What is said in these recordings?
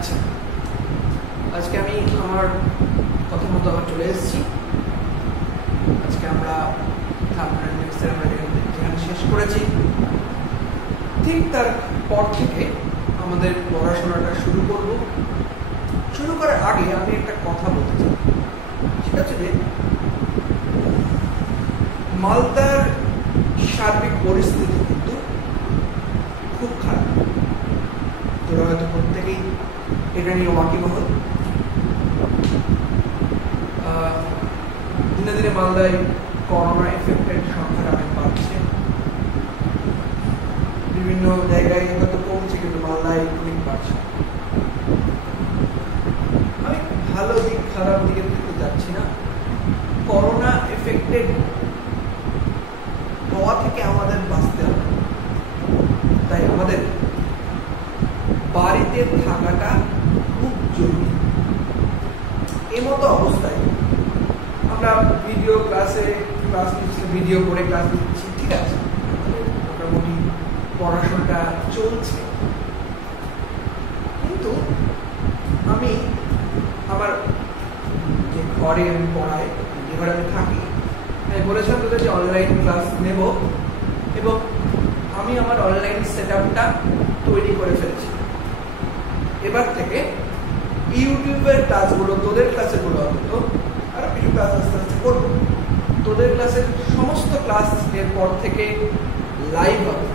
আচ্ছা, আজকে আমি আমার কথা মতো আবার চলে এসেছি। আজকে আমরা যেখানে শেষ করেছি ঠিক তার পর থেকে আমাদের পড়াশোনাটা শুরু করব। শুরু করার আগে আমি একটা কথা বলতে চাই, সেটা হচ্ছে যে মালদার সার্বিক পরিস্থিতি কিন্তু খুব খারাপ। তোরা হয়তো প্রত্যেকেই এটা নিয়ে ওয়াকিবহাল। দিনে দিনে মালদায় করোনা এফেক্টেড সংখ্যাটা অনেক বাড়ছে। বিভিন্ন জায়গায় হয়তো কমছে, কিন্তু মালদায় অনেক বাড়ছে। আমি ভালো দিক খারাপ দিকে কিন্তু যাচ্ছি না। করোনা এফেক্টেড হওয়া থেকে আমাদের বাঁচতে হবে, তাই আমাদের বাড়িতে থাকাটা খুব জরুরি। এমতো অবস্থায় আমরা ভিডিও ক্লাসে ক্লাস নিচ্ছি, ভিডিও করে ক্লাস নিচ্ছি, ঠিক আছে, মোটামুটি পড়াশোনাটা চলছে। কিন্তু আমি আমার যে ঘরে আমি পড়াই, যে ঘরে আমি থাকি, আমি বলেছিলাম তোদের যে অনলাইন ক্লাস নেব, এবং আমি আমার অনলাইন সেট আপটা তৈরি করে ফেলেছি। এবার থেকে ইউটিউবের ক্লাসগুলো, তোদের ক্লাসেগুলো অন্তত আরো কিছু ক্লাস আস্তে আস্তে করবো। তোদের ক্লাসের সমস্ত ক্লাস এর পর থেকে লাইভ হবে।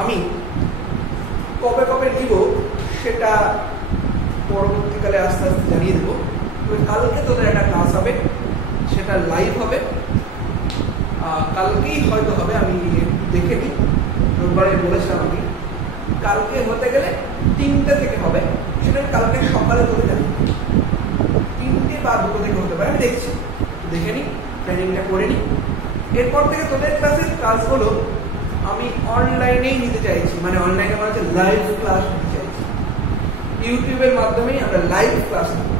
আমি কবে কবে নিব সেটা পরবর্তীকালে আস্তে আস্তে জানিয়ে দেবো। কালকে তোদের একটা ক্লাস হবে, সেটা লাইভ হবে। কালকেই হয়তো হবে, আমি দেখে নিই। রোববারে বলেছিলাম আমি কালকে হতে গেলে 3টে থেকে হবে, সেটা কালকে সকালে তোদের জানি 3টে বা 2টো থেকে হতে পারে, আমি দেখছি, দেখে নিই, প্ল্যানিংটা করে নিই। এরপর থেকে তোদের ক্লাসের ক্লাসগুলো আমি অনলাইনেই নিতে চাইছি, মানে অনলাইনে মানে হচ্ছে লাইভ ক্লাস নিতে চাইছি। ইউটিউবের মাধ্যমেই আমরা লাইভ ক্লাস নেব।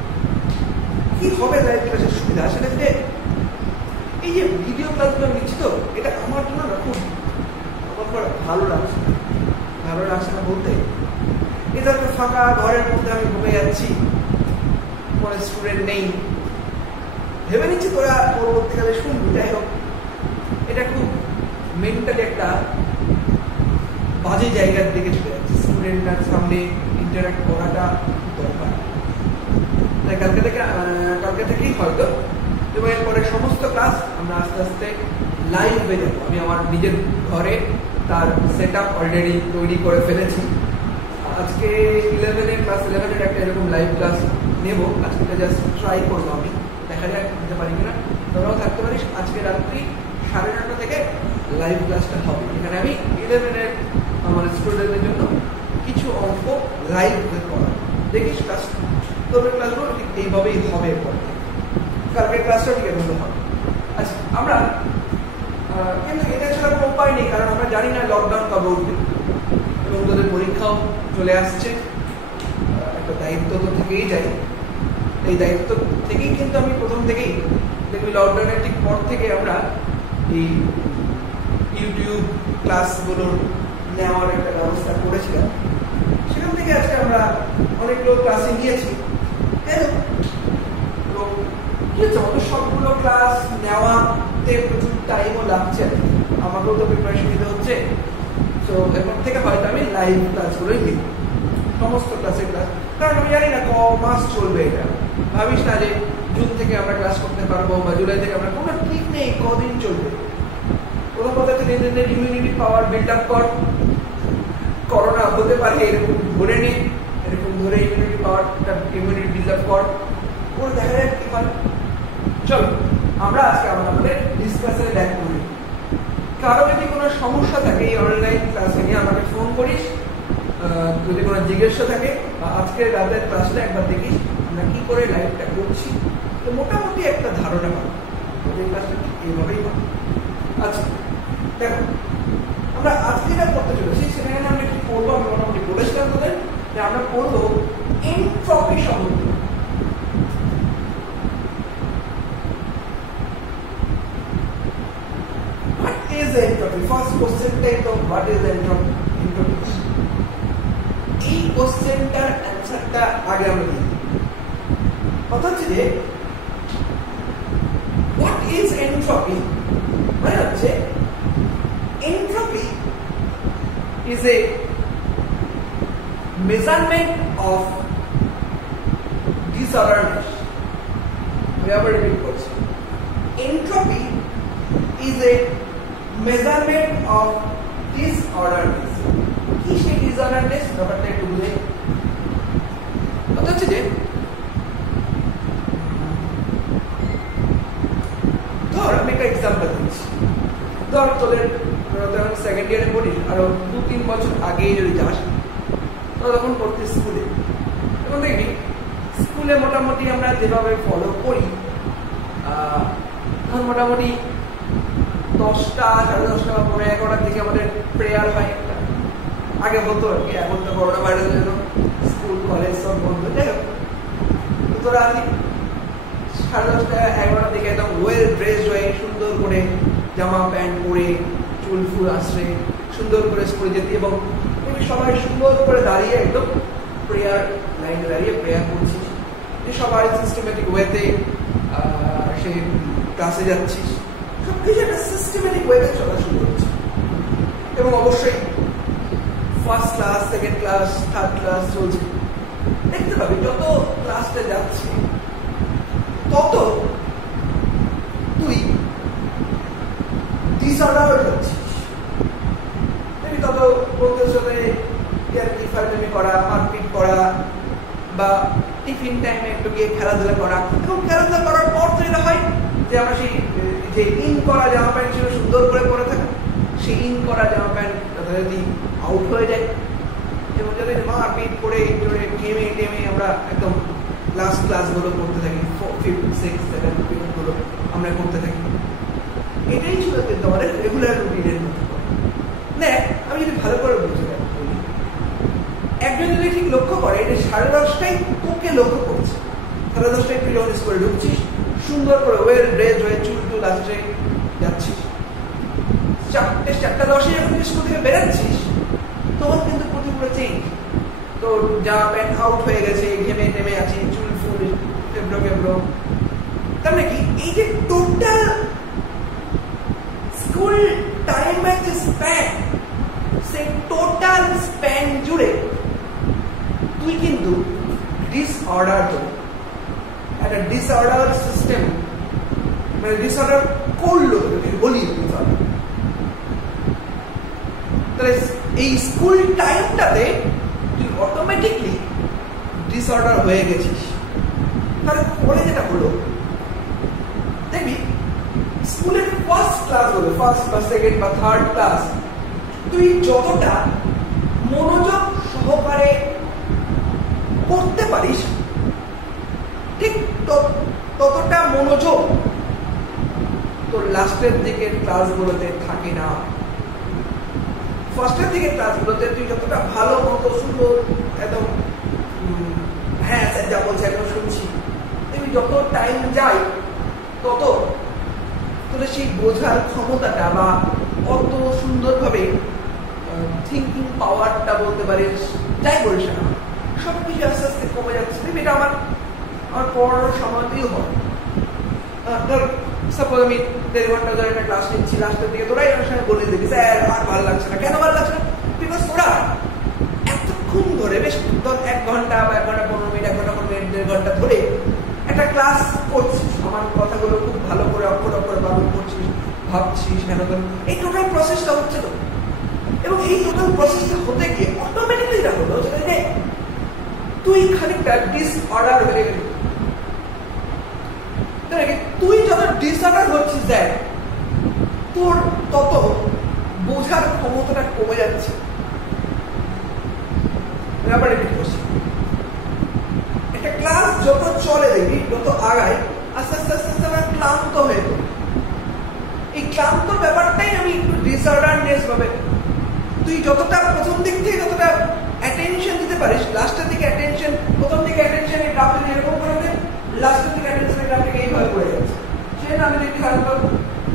কি হবে লাইভ ক্লাসের সুবিধা? আসলে যে এই যে ভিডিও ক্লাসগুলো নিচ্ছি, তো এটা আমার জন্য না খুব ভালো লাগছে। ভালো লাগছে না বলতে, এটা একটা ফাঁকা ঘরের মধ্যে আমি ঢুকে যাচ্ছি, কোনো স্টুডেন্ট নেই, ভেবে নিচ্ছি তোরা পরবর্তীকালে শুনবি। যাই হোক, এটা খুব মেন্টালি একটা বাজে জায়গার দিকে চলে যাচ্ছে। স্টুডেন্টটার সামনে ইন্টারাক্ট করাটা দরকার। তাই কালকে থেকেই হয়তো, এবং এরপরে সমস্ত ক্লাস আমরা আস্তে আস্তে লাইভ হয়ে যাবো। আমি আমার নিজের ঘরে তার সেট আপ অলরেডি তৈরি করে ফেলেছি। আজকে 11-এর ক্লাস 11-এর একটা এরকম লাইভ ক্লাস নেব। আজকে জাস্ট ট্রাই করবো, আমি দেখা যাক নিতে পারি কিনা। তোরাও থাকতে পারিস। আজকে রাত্রি 9:30 থেকে লাইভ ক্লাসটা হবে, এখানে আমি 11-এর আমার স্টুডেন্টদের জন্য কিছু অঙ্ক লাইভ করা। দেখিস ক্লাস, তোদের ক্লাসগুলো ঠিক এইভাবেই হবে। এরপর কালকের ক্লাসটা ঠিক এভাবে হবে। আচ্ছা, আমরা কিন্তু এটা ছাড়া কোনো উপায় নেই, কারণ আমরা জানি না লকডাউন কবে উঠবে, এবং তোদের পরীক্ষাও চলে আসছে। একটা দায়িত্ব তো থেকেই যায়। এই দায়িত্ব থেকেই কিন্তু আমি প্রথম থেকেই দেখবি লকডাউনের ঠিক পর থেকে আমরা এই ইউটিউব ক্লাসগুলোর নেওয়ার একটা ব্যবস্থা করেছিলাম। সেখান থেকে আজকে আমরা অনেকগুলো ক্লাসে নিয়েছি। সবগুলো ক্লাস নেওয়াতে প্রচুর টাইমও লাগছে, আমাকেও তো প্রিপারেশন নিতে হচ্ছে। তো এরপর থেকে হয়তো আমি লাইভ ক্লাসগুলোই নিই, সমস্ত ক্লাসের ক্লাস। কারণ আমি জানি না ক মাস চলবে এটা। ভাবিস না যে জুন থেকে আমরা ক্লাস করতে পারবো বা জুলাই থেকে আমরা, কোনো ঠিক নেই কদিন চলবে। প্রথম কথা হচ্ছে নিজেদের ইমিউনিটি পাওয়ার বিল্ড আপ কর। করোনা হতে পারে এরকম ধরে নে, এরকম ধরে ইমিউনিটি পাওয়ারটা ইমিউনিটি বিল্ড আপ কর, করে দেখা যায় কি হয়। চলো আমরা আজকে আমাদের ডিসকাশনে ব্যাক করি। কারো যদি কোনো সমস্যা থাকে এই অনলাইন ক্লাসে নিয়ে আমাকে ফোন করিস। যদি কোনো জিজ্ঞাসা থাকে, বা আজকের রাতের ক্লাসটা একবার দেখিস আমরা কি করে লাইভটা করছি, তো মোটামুটি একটা ধারণা পাবো এই ক্লাসটা এইভাবেই পাবো। আচ্ছা দেখো, আমরা আজকে যা করতে চলেছি সেখানে আমরা কি করবো, আমি মোটামুটি বলেছিলাম তোদের যে আমরা করবো এনট্রপি সম্বন্ধে। Entropy. First question টাই তো what is entropy? এই কোশ্চেনটার অ্যান্সার আনসারটা আগে আমরা দিই। কথা হচ্ছে যে হোয়াট ইজ এনট্রপি, মানে হচ্ছে entropy is a measurement of disorderness. আমি আবার রিপিট করছি, entropy is a measurement of disorderness. কি সেই ডিসঅর্ডারনেস ব্যাপারটা একটু বুঝে। কথা হচ্ছে যে ধর আমি একটা এক্সাম্পল দিচ্ছি, ধর তোদের যখন সেকেন্ড ইয়ারে পড়িস, আরো 2-3 বছর আগে যদি যাস, তো তখন পড়তে স্কুলে, তখন দেখবি স্কুলে মোটামুটি আমরা যেভাবে ফলো করি, তখন মোটামুটি 10টা, 10:30 বা 11টার দিকে আমাদের প্রেয়ার হয় একটা। আগে হতো আর কি, এখন তো করোনা ভাইরাসের জন্য স্কুল কলেজ সব বন্ধ। যাই হোক, তোরা আছি 10:30, 11টার দিকে একদম ওয়েল ড্রেসড হয়ে সুন্দর করে জামা প্যান্ট পরে চুল ফুল আসছে সুন্দর করে স্কুলে যেতে, এবং সবাই সুন্দর করে দাঁড়িয়ে একদম প্রেয়ার লাইনে দাঁড়িয়ে প্রেয়ার করছিস, যে সবাই সিস্টেমেটিক ওয়েতে সেই ক্লাসে যাচ্ছিস, সবকিছু একটা সিস্টেমেটিক ওয়েতে চলা শুরু হচ্ছে। এবং অবশ্যই first class, second class, third class চলছে। দেখতে পাবি যত ক্লাসটা যাচ্ছে তত তুই ডিসঅর্ডার হয়ে যাচ্ছিস। তত বন্ধুদের সাথে ইয়ার্কি ফাজলামি করা, মারপিট করা, বা টিফিন টাইমে একটু গিয়ে খেলাধুলা করা। এবং খেলাধুলা করার পর তো এটা হয় যে আমরা সেই যে ইন করা জামা প্যান্ট ছিল সুন্দর করে পরে থাকা, সেই ইন করা জামা প্যান্ট যদি আউট হয়ে যায়, এবং যদি মারপিট করে ঘেমে টেমে আমরা একদম লাস্ট ক্লাসগুলো করতে থাকি, 5th, 6th, 7th পিরিয়ডগুলো আমরা করতে থাকি। এটাই ছিল কিন্তু আমাদের রেগুলার রুটিনের মধ্যে। দেখ, আমি যদি ভালো করে বুঝতে পারি, একজন যদি ঠিক লক্ষ্য করে এটা 10:30টায় তোকে লক্ষ্য করছে, 10:30টায় তুই যখন স্কুলে ঢুকছিস, সুন্দর করে ওয়েল ড্রেস হয়ে চুল টুল আসছে যাচ্ছিস, 4:10 যখন স্কুল থেকে বেরোচ্ছিস, তখন কিন্তু পুরো চেঞ্জ। তো জামা প্যান্ট আউট হয়ে গেছে, ঘেমে টেমে আছি, চুল ফুল কেবড়ো কেবড়ো। তার মানে কি এই যে টোটাল স্কুল টাইমের যে স্প্যান, সেই টোটাল স্প্যান জুড়ে তুই কিন্তু ডিসঅর্ডার, একটা ডিসঅর্ডার সিস্টেম, মানে ডিসঅর্ডার করলো যদি বলি ডিসঅর্ডার, তাহলে এই স্কুল টাইমটাতে তুই অটোমেটিকলি ডিসঅর্ডার হয়ে গেছিস। তাহলে পরে যেটা হলো দেখবি, স্কুলের ফার্স্ট ক্লাস হলো, ফার্স্ট বা সেকেন্ড বা থার্ড ক্লাস, তুই যতটা মনোযোগ সহকারে করতে পারিস, ঠিক ততটা মনোযোগ তোর লাস্টের দিকের ক্লাসগুলোতে থাকে না। ফার্স্টের দিকের ক্লাসগুলোতে তুই যতটা ভালো মতো সুন্দর একদম হ্যাঁ স্যার যা বলছে একদম শুনছি, তুমি যত টাইম যায় তত তোর সেই বোঝার ক্ষমতাটা বা অত সুন্দরভাবে থিঙ্কিং পাওয়ারটা বলতে পারিস, যাই বলিস না, সব কিছু আস্তে আস্তে কমে যাচ্ছে। এটা আমার পড়ানোর সময়তেই হয়। ধর সাপোজ আমি 1.5 ঘন্টা ধরে একটা ক্লাস নিচ্ছি, লাস্টের দিকে তোরাই আমার সঙ্গে বলে দিবি স্যার আর ভালো লাগছে না। কেন ভালো লাগছে না? বিকজ তোরা এতক্ষণ ধরে বেশ 1 ঘন্টা বা 1 ঘন্টা 15 মিনিট, 1 ঘন্টা 15 মিনিট, 1.5 ঘন্টা ধরে একটা ক্লাস করছিস, আমার কথাগুলো খুব ভালো করে অক্ষর অক্ষর বাবু করছিস, ভাবছিস, কেন এই টোটাল প্রসেসটা হচ্ছে তো। এবং এই টোটাল প্রসেসটা হতে গিয়ে অটোমেটিকলি এটা হলো যে তুই খানিকটা ডিসঅর্ডার হয়ে গেলি। তুই যত ডিসঅর্ডার হচ্ছিস দেখ, তোর তত বোঝার ক্ষমতাটা কমে যাচ্ছে। একটা ক্লাস যত চলে দেখবি, যত আগায়, আস্তে আস্তে আস্তে আস্তে আমরা ক্লান্ত হয়ে পড়ি। এই ক্লান্ত ব্যাপারটাই আমি একটু ডিসঅর্ডারনেস ভাবে, তুই যতটা প্রথম দিক থেকে যতটা অ্যাটেনশন দিতে পারিস, লাস্টের দিকে অ্যাটেনশন, প্রথম দিকে অ্যাটেনশন এই গ্রাফে এরকম করে দেন, লাস্টের দিকে অ্যাটেনশনের গ্রাফে এইভাবে পড়ে যাচ্ছে। সেটা আমি দেখি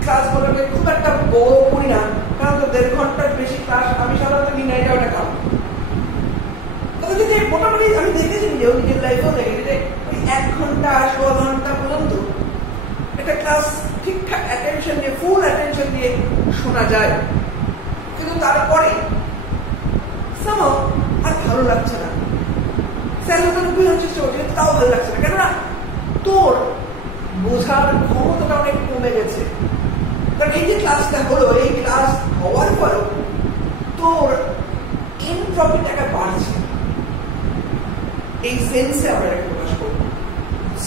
ক্লাস বলতে খুব একটা বড় করি না, কারণ তো 1.5 ঘন্টার বেশি ক্লাস আমি সাধারণত নিই না, এটা একটা কারণ। তবে যদি মোটামুটি আমি দেখেছি ঘন্টা 16 ঘন্টা পর্যন্ত একটা ক্লাস ঠিকঠাক অ্যাটেনশন দিয়ে, ফুল অ্যাটেনশন দিয়ে শোনা যায়, কিন্তু তারপরে সামহাও আর ভালো লাগছে না। স্যার হয়তো বোঝানোর চেষ্টা করছে, তাও ভালো লাগছে না। কেননা তোর বোঝার ক্ষমতাটা অনেক কমে গেছে। কারণ এই যে ক্লাসটা হলো, এই ক্লাস হওয়ার পরেও তোর এনট্রপিটাকে বাড়ছে। এই সেন্সে আমরা এটাকে প্রকাশ করবো।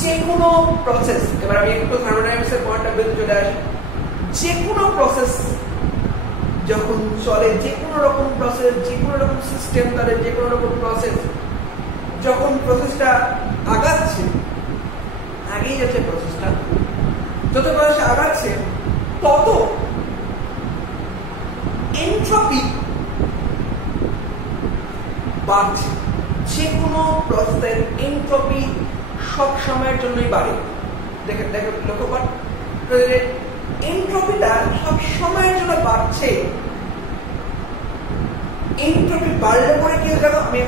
যে কোনো প্রসেস, এবার আমি একটু থার্মোডাইনামিক্সের পয়েন্ট অফ ভিউ চলে আসি। যে কোনো প্রসেস যখন চলে, যে কোনো রকম প্রসেস, যে কোনো রকম সিস্টেম, তাদের যে কোনো রকম প্রসেস, যখন প্রসেসটা আগাচ্ছে, আগেই যাচ্ছে প্রসেসটা, যত প্রসেস আগাচ্ছে তত এনট্রপি বাড়ছে। যে কোনো প্রসেসের এনট্রপি সব সময়ের জন্যই বাড়ে। দেখেন দেখেন লক্ষ্য কর, এনট্রপিটা সব সময়ের জন্য বাড়ছে। এনট্রপি বাড়লে পরে কি দেখো, আমি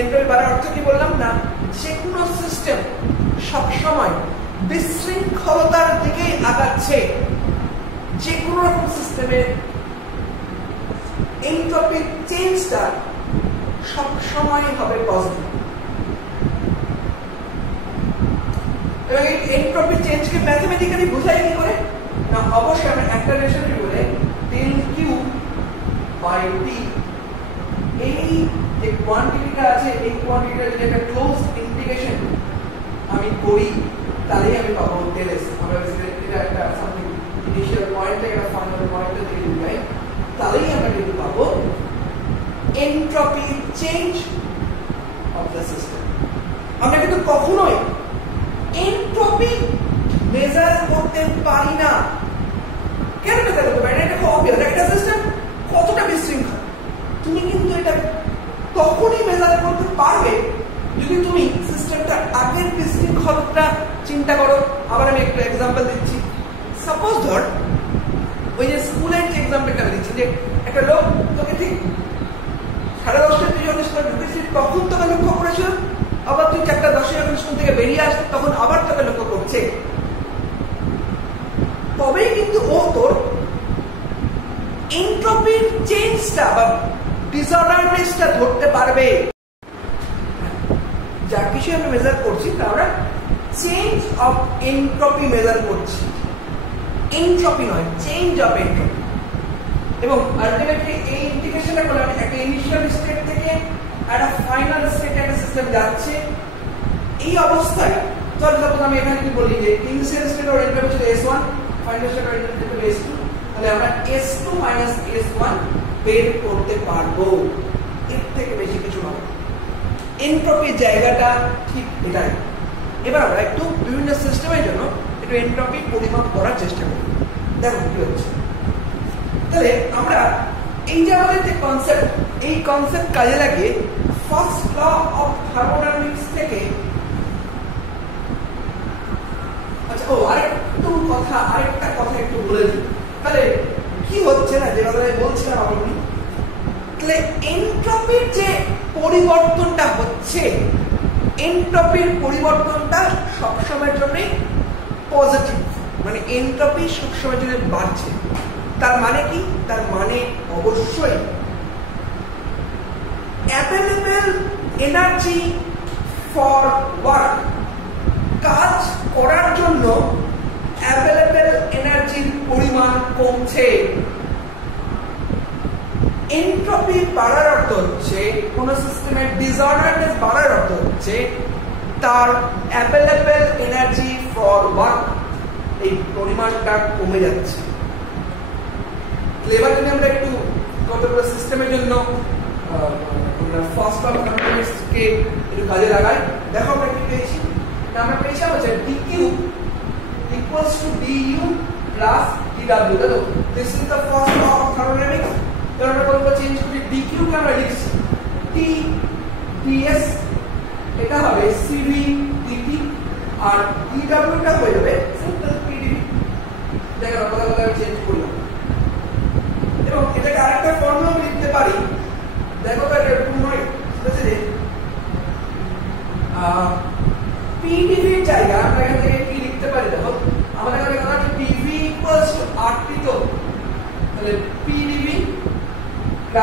এনট্রপি বাড়ার অর্থ কি বললাম না, যে কোনো সিস্টেম সব সময় বিশৃঙ্খলতার দিকেই আগাচ্ছে। যে কোনো রকম সিস্টেমের এনট্রপি চেঞ্জটা সব সময় হবে পজিটিভ। এবং এই এনট্রপি চেঞ্জকে ম্যাথমেটিক্যালি বোঝাই কি করে না, অবশ্যই আমরা একটা রিলেশনশিপ বলে del Q by T, এই যে কোয়ান্টিটিটা আছে, এই কোয়ান্টিটিটা যদি একটা ক্লোজ ইন্টিগ্রেশন আমি করি, তাহলেই আমি পাবো del S। আমরা এটা একটা সামথিং ইনিশিয়াল পয়েন্ট থেকে একটা ফাইনাল পয়েন্ট থেকে যাই, তাহলেই আমরা কিন্তু পাবো entropy change of the system. আমরা কিন্তু কখনোই এনট্রপি মেজার করতে পারি না। কেন মেজার করতে পারি না? এটা খুব অবভিয়াস। একটা সিস্টেম কতটা বিশৃঙ্খল, তুমি কিন্তু এটা তখনই মেজার করতে পারবে যদি তুমি সিস্টেমটার আগের বিশৃঙ্খলতা চিন্তা করো। আবার আমি একটা এক্সাম্পল দিচ্ছি। সাপোজ ধর, ওই যে স্কুলের যে এক্সাম্পলটা আমি দিচ্ছি, যে একটা লোক তোকে ঠিক 10:30 তুই যখন স্কুলে ঢুকেছিস তখন তোকে লক্ষ্য করেছিল, আবার তুই 4:10 যখন স্কুল থেকে বেরিয়ে আসছিস তখন আবার তোকে লক্ষ্য করছে, তবেই কিন্তু ও তোর এনট্রপির চেঞ্জটা বা ডিসঅর্ডারনেসটা ধরতে পারবে। যা কিছু আমি মেজার করছি তা আমরা চেঞ্জ অফ এনট্রপি মেজার করছি, এনট্রপি নয়, চেঞ্জ অফ এনট্রপি। এবং আলটিমেটলি এই ইন্টিগ্রেশনটা করলে আমি একটা ইনিশিয়াল স্টেট থেকে একটা ফাইনাল স্টেটে একটা সিস্টেম যাচ্ছে। এই অবস্থায় ধর যখন আমি এখানে কি বলি যে ইনিশিয়াল স্টেট অর এনট্রপি ছিল S1, final state or entropy ছিল S2, তাহলে আমরা S2 - S1 বের করতে পারবো। এর থেকে বেশি কিছু নয়। এনট্রপির জায়গাটা ঠিক এটাই। এবার আমরা একটু বিভিন্ন সিস্টেমের জন্য একটু এনট্রপি পরিমাপ করার চেষ্টা করি। দেখো কি হচ্ছে। তাহলে আমরা এই যে আমাদের যে কনসেপ্ট, এই কনসেপ্ট কাজে লাগিয়ে ফার্স্ট ল অফ থার্মোডাইনামিক্স থেকে, আচ্ছা ও আরেকটা কথা একটু বলে দিই। তাহলে কি হচ্ছে না, যে কথাটা বলছিলাম আমি, তাহলে এনট্রপির যে পরিবর্তনটা হচ্ছে, এনট্রপির পরিবর্তনটা সবসময়ের জন্যই পজিটিভ। মানে এনট্রপি সবসময়ের জন্য বাড়ছে। তার মানে কি? তার মানে অবশ্যই অ্যাভেলেবল এনার্জি ফর ওয়ার্ক, কাজ করার জন্য অ্যাভেলেবল এনার্জির পরিমাণ কমছে। এনট্রপি বাড়ার অর্থ হচ্ছে কোন সিস্টেমের ডিসঅর্ডারনেস বাড়ার অর্থ হচ্ছে তার অ্যাভেলেবল এনার্জি ফর ওয়ার্ক, এই পরিমাণটা কমে যাচ্ছে। এবার যদি আমরা একটু কতগুলো সিস্টেমের জন্য ফার্স্ট অফ থার্মোডাইনামিক্সকে একটু কাজে লাগাই, দেখো আমরা কি পেয়েছি। আমরা পেয়েছি হচ্ছে dq equals to du plus dw। দেখো this is the first law of thermodynamics. তাহলে আমরা বলবো চেঞ্জ করি, dq কে আমরা লিখছি t ds, এটা হবে cv dt, আর dw টা হয়ে যাবে সিম্পল pdv। দেখো আমরা কথা চেঞ্জ করলাম এবং এটাকে আরেকটা ফর্মুলা আমি লিখতে পারি। দেখো তো এটা পুরো নয়, বুঝলে pdv এর জায়গায়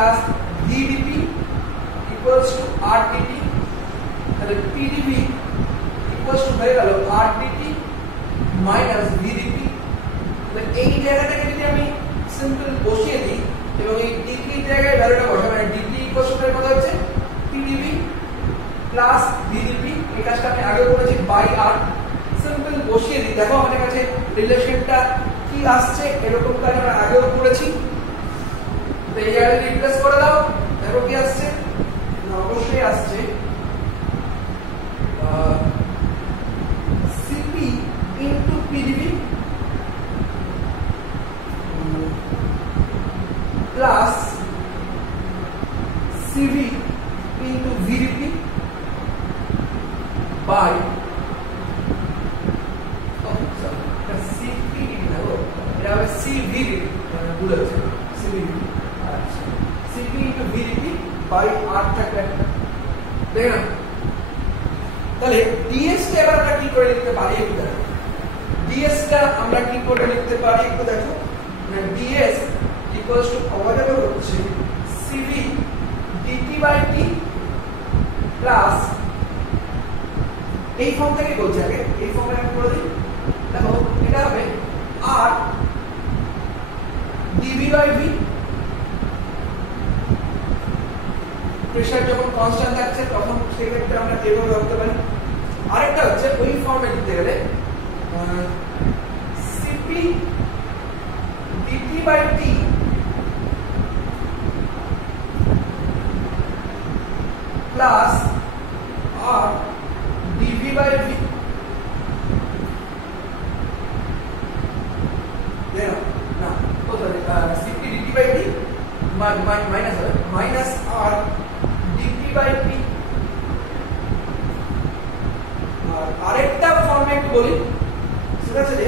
plus VDP equals to R DT, তাহলে পিডিপি ইকুয়ালস টু হয়ে গেল আর ডিটি মাইনাস ভিডিপি। তাহলে এই জায়গাটাকে যদি আমি সিম্পল বসিয়ে দিই এবং এই ডিটি জায়গায় ভ্যালুটা বসাই, মানে ডিটি ইকুয়ালস টু কত হচ্ছে পিডিপি প্লাস ভিডিপি, এই কাজটা আমি আগে করেছি বাই আর। সিম্পল বসিয়ে দিই, দেখো আমাদের কাছে রিলেশনটা কি আসছে, এরকম কাজ আমরা আগেও করেছি। তো এই জায়গায় রিপ্লেস করে দাও, দেখো কি আসছে, অবশ্যই আসছে CP into PDP plus CV into VDP by CPDP না গো, এটা হবে সিভিডিপি, মানে ভুল হয়েছে সিভিডিপি। আচ্ছা, সিপি ইনটু ভিডিপি বাই আর থাকবে একটা, দেখে না। তাহলে ডিএস টা এবার আমরা কি করে লিখতে পারি একটু দেখো, ডিএস টা আমরা কি করে লিখতে পারি একটু দেখো, মানে ডিএস ইকুয়ালস টু আমাদের হচ্ছে CV DT by T plus, এই ফর্ম থেকে বলছি আগে, এই ফর্মে আমি করে দিই, দেখো এটা হবে আর ডিভি বাই ভি, প্রেসার যখন কনস্ট্যান্ট থাকছে তখন সেই ক্ষেত্রে আমরা এভাবে রাখতে পারি। আরেকটা হচ্ছে ওই ফর্মে দিতে গেলে CP DT by T plus R DV by V, না কোথায় CP DT by T minus হবে minus R DP by P. আর আরেকটা ফর্মে একটু বলি, সেটা হচ্ছে যে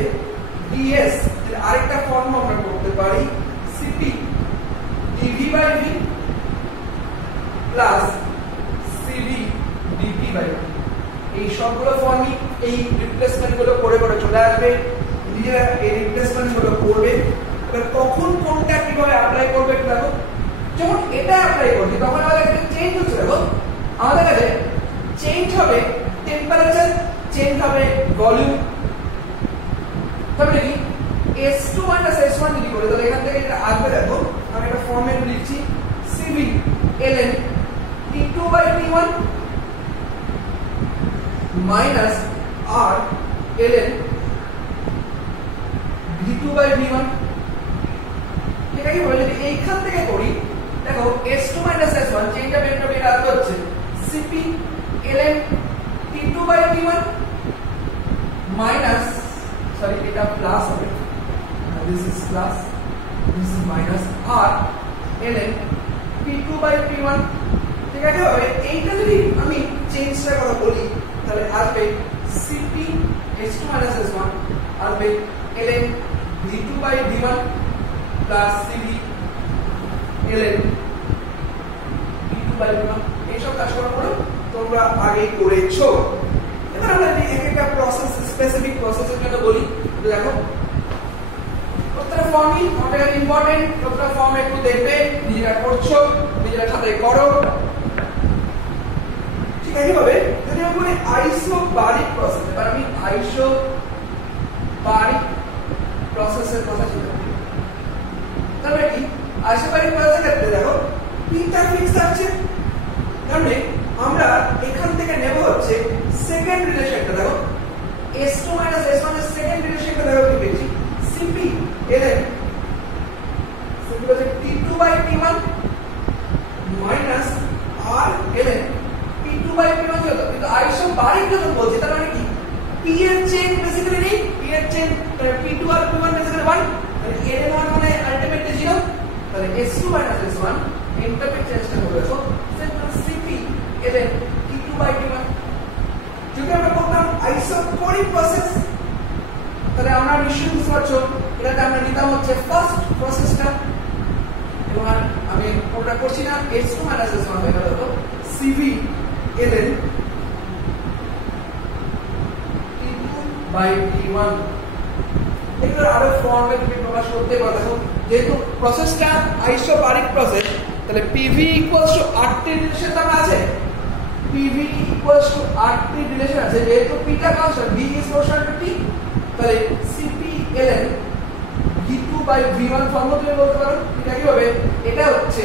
ডিএস এর আরেকটা ফর্ম আমরা করতে পারি CP DV by V plus CV DP by V. এই সবগুলো ফর্মই এই রিপ্লেসমেন্ট গুলো করে করে চলে আসবে, নিজেরা এই রিপ্লেসমেন্ট গুলো করবে। এবার কখন কোনটা কিভাবে অ্যাপ্লাই করবে একটু দেখো, যখন এটা অ্যাপ্লাই করছি তখন আমাদের একটা চেঞ্জ হচ্ছে, দেখো আমাদের কাছে চেঞ্জ হবে টেম্পারেচার, চেঞ্জ হবে ভলিউম। তাহলে কি S2 S1 যদি করি তাহলে এখান থেকে এটা আসবে, দেখো আমি একটা ফর্মেট লিখছি CV ln T2 by T1 minus R ln V2 by V1। এটা কি বলে যদি এইখান থেকে করি, দেখো S2 S1 change of entropy এটা হচ্ছে Cp ln T2 by T1 minus, sorry এটা প্লাস হবে, this is plus, this is minus r ln T2 by T1। ঠিক আছে, হবে এইটা যদি আমি চেঞ্জটার কথা বলি তাহলে আসবে Cp S2 S1 আসবে ln V2 by V1 plus Cv ln T2 by V1। এইসব কাজ করার পরে তোমরা আগে করেছো। এবার আমরা এক একটা প্রসেস, স্পেসিফিক প্রসেসের জন্য বলি, দেখো প্রত্যেকটা ফর্মই আমাদের ইম্পর্টেন্ট, প্রত্যেকটা ফর্ম একটু দেখবে, নিজেরা করছো, নিজেরা খাতায় করো। ঠিক আছে, ভাবে যদি আমি বলি আইসোবারিক প্রসেস, এবার আমি আইসোবারিক প্রসেসের কথা চিন্তা করি, তাহলে কি আইসোবারিক প্রসেসের ক্ষেত্রে দেখো পিটা ফিক্স আছে, তাহলে আমরা এখান থেকে নেব হচ্ছে সেকেন্ড রিলেশনটা, দেখো S2 S1 এর সেকেন্ড রিলেশনটা দেখো কি পেয়েছি, Cp ln সিম্পল হচ্ছে T2 by T1 minus R ln P2 by P1 হতো, কিন্তু আইসোবারিক যখন বলছি তার মানে কি P এর চেইন বেসিক্যালি নেই, P এর চেইন P2 আর P1 বেসিক্যালি 1, তাহলে ln 1 মানে আলটিমেটলি 0, তাহলে S2 S1 এন্ট্রপি চেঞ্জটা হবে দেখো simple Cp ln T2 by T1। যদি আমরা করতাম আইসোবারিক প্রসেস তাহলে আমরা নিশ্চয়ই বুঝতে পারছো এটাতে আমরা নিতাম হচ্ছে ফার্স্ট প্রসেসটা, এবং আমি ওটা করছি না, S2 S1 হয়ে গেল তো Cv ln T2 by T1। এগুলো আরো ফর্মে তুমি প্রকাশ করতে পারো, দেখো যেহেতু প্রসেসটা আইসোবারিক প্রসেস তাহলে PV equals to RT relation তো আছে, PV equals to RT relation আছে, যেহেতু পিটা constant V is proportional to T, তাহলে CP ln v2 by v1 formula তুমি বলতে পারো। এটা কি হবে, এটা হচ্ছে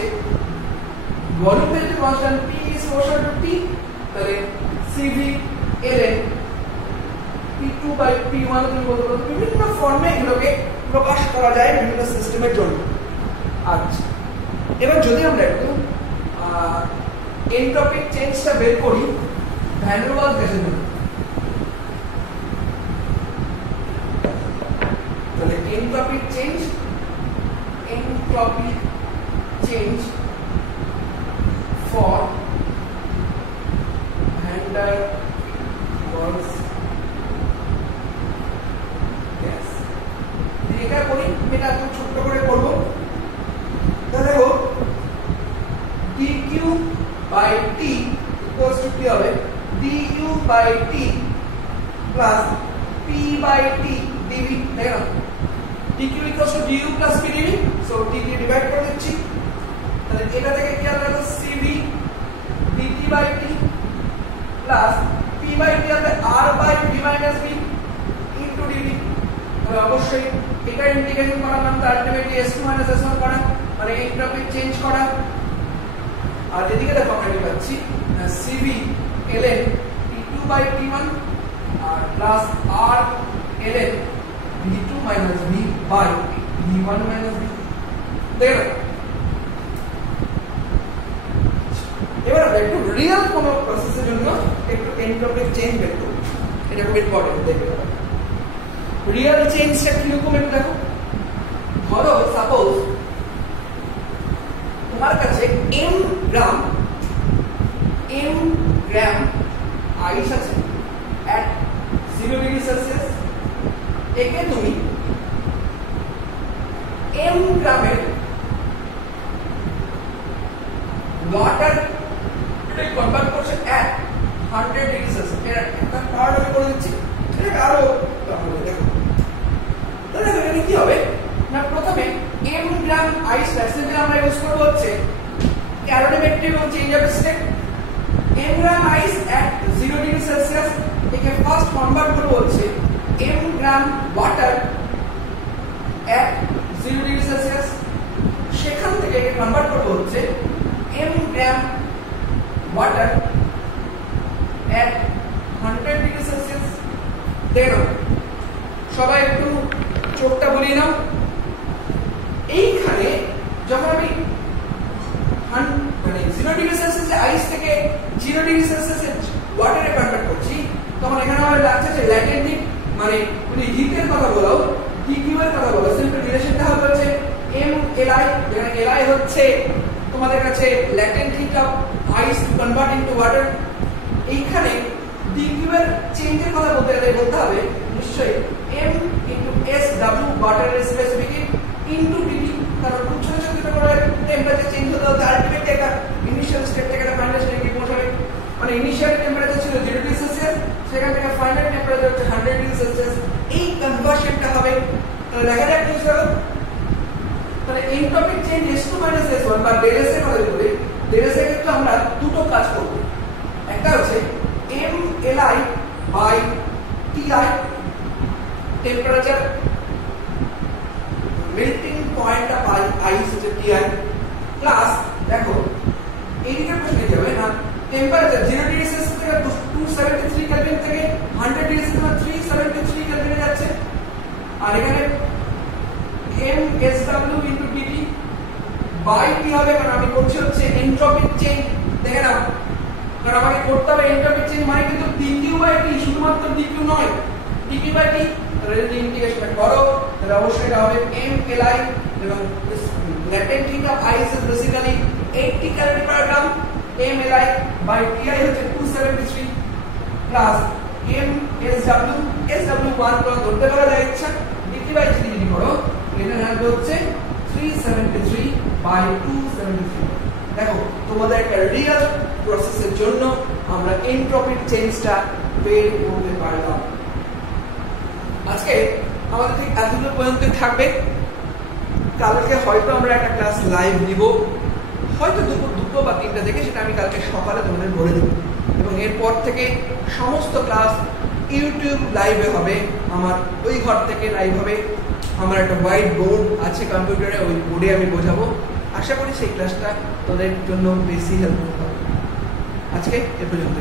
ভলিউম যেহেতু constant p is proportional to T, তাহলে CV ln p2 by p1 তুমি বলতে পারো। বিভিন্ন ফর্মে এগুলোকে প্রকাশ করা যায় বিভিন্ন সিস্টেমের জন্য। আচ্ছা, এবার যদি আমরা একটু এনট্রপিক চেঞ্জটা বের করি ভ্যান ডের ওয়ালস গ্যাসের জন্য, তাহলে এনট্রপিক চেঞ্জ ফর ভ্যান ডের ওয়ালস গ্যাস, এটা করি, এটা একটু ছোট্ট করে করবো। তাহলে দেখো dq by t equals to কি হবে, du by t plus p by t dv, দেখো dq equals to du plus p dv, so t K divide করে দিচ্ছি, তাহলে এটা থেকে কি হবে, cv dt by t plus p by t হবে r by v minus v into dv। তাহলে অবশ্যই এটা ইন্টিগ্রেশন করার মানে আলটিমেটলি s2 s1 করা, মানে এনট্রপিক চেঞ্জ করা। আর এদিকে দেখো আমরা কি পাচ্ছি, cv ln p2 by p1 আর plus r ln v2 minus v by v1 minus v, দেখো। এবার আমরা একটু রিয়েল কোন প্রসেসের জন্য একটু এনট্রপিক চেঞ্জ বের করব, এটা খুব ইম্পর্টেন্ট দেখবে। রিয়েল চেঞ্জটা কিরকম একটু দেখো। ধরো সাপোজ তোমার কাছে m গ্রাম আইস আছে at 0 ডিগ্রি সেলসিয়াস, একে তুমি m গ্রামের ওয়াটার কনভার্ট করছে at 100 ডিগ্রি সেলসিয়াস, এর একটা পার্ট আমি করে দিচ্ছি, এটা আরো দেখো। তাহলে এখানে কি হবে না, প্রথমে m গ্রাম আইস প্যাসেজে আমরা ইউজ করব হচ্ছে ক্যালোরিমেট্রি এবং change of state. m gram ice at 0 degree Celsius, একে ফার্স্ট কনভার্ট করব হচ্ছে m gram water at 0 degree Celsius, সেখান থেকে একে কনভার্ট করব হচ্ছে m gram water at 100 degree Celsius. দেখো সবাই একটু চোখটা বলিয়ে নাও। এইখানে যখন আমি মানে 0 ডিগ্রি সেলসিয়াস আইস থেকে 0 ডিগ্রি সেলসিয়াস ওয়াটারে কনভার্ট করছি, তখন এখানে আমার লাগছে যে ল্যাটেন্ট হিট, মানে যদি হিটের কথা বলো, dq এর কথা বলো, সিম্পল রিলেশনটা হবে হচ্ছে mli, যেখানে li হচ্ছে তোমাদের কাছে latent heat of ice to convert into water. এইখানে dq এর চেঞ্জের কথা বলতে গেলে বলতে হবে নিশ্চয়ই m into sw water specific hit into dt, কারণ খুব ছোট ছোট করে টেম্পারেচার চেঞ্জ হতে হতে আলটিমেটলি একটা ইনিশিয়াল স্টেট থেকে একটা ফাইনাল স্টেটে পৌঁছাবে। মানে ইনিশিয়াল টেম্পারেচার ছিল 0 ডিগ্রি সেলসিয়াস, সেখান থেকে ফাইনাল টেম্পারেচার হচ্ছে 100 ডিগ্রি সেলসিয়াস, এই কনভার্সনটা হবে। তাহলে দেখা যাক কি হলো, তাহলে এনট্রপিক চেঞ্জ s2 s1 বা ∆s এর কথা বলি, ∆s এর ক্ষেত্রে আমরা দুটো কাজ করব। একটা হচ্ছে mli by ti, temperature melting point of ice হচ্ছে ti, প্লাস দেখো এইদিকে প্রশ্ন কি হবে না, টেম্পারেচার 0 ডিগ্রি সেলসিয়াস থেকে 273 কেলভিন থেকে 100 ডিগ্রি সেলসিয়াস 373 কেলভিনে যাচ্ছে, আর এখানে msw into dt by t হবে, কারণ আমি করছি হচ্ছে এনট্রপিক চেঞ্জ। দেখে নাও, কারণ আমাকে করতে হবে এনট্রপিক চেঞ্জ, মানে কিন্তু dq by t, শুধুমাত্র dq নয়, dq by t। তাহলে যদি ইন্টিগ্রেশন করো তাহলে অবশ্যই এটা হবে mli, এবং latent heat of ice is basically 80 calorie per gram, mli by ti হচ্ছে 273 প্লাস msw 1 করে ধরতে পারা যায় ইচ্ছা, dt by dt যদি করো এটা আসবে হচ্ছে 373 by 273। দেখো তোমাদের একটা রিয়েল প্রসেসের জন্য আমরা এনট্রপিক চেঞ্জটা বের করতে পারলাম। আজকে আমাদের ঠিক এতদূর পর্যন্ত থাকবে, কালকে হয়তো আমরা একটা ক্লাস লাইভ নিব, হয়তো দুটো বা তিনটা থেকে, সেটা আমি কালকে সকালে তোমাদের বলে দেবো। এবং এরপর থেকে সমস্ত ক্লাস ইউটিউব লাইভে হবে, আমার ওই ঘর থেকে লাইভ হবে। আমার একটা হোয়াইট বোর্ড আছে কম্পিউটারে, ওই বোর্ডে আমি বোঝাবো। আশা করি সেই ক্লাসটা তোদের জন্য বেশি হেল্পফুল হবে। আজকে এ পর্যন্ত।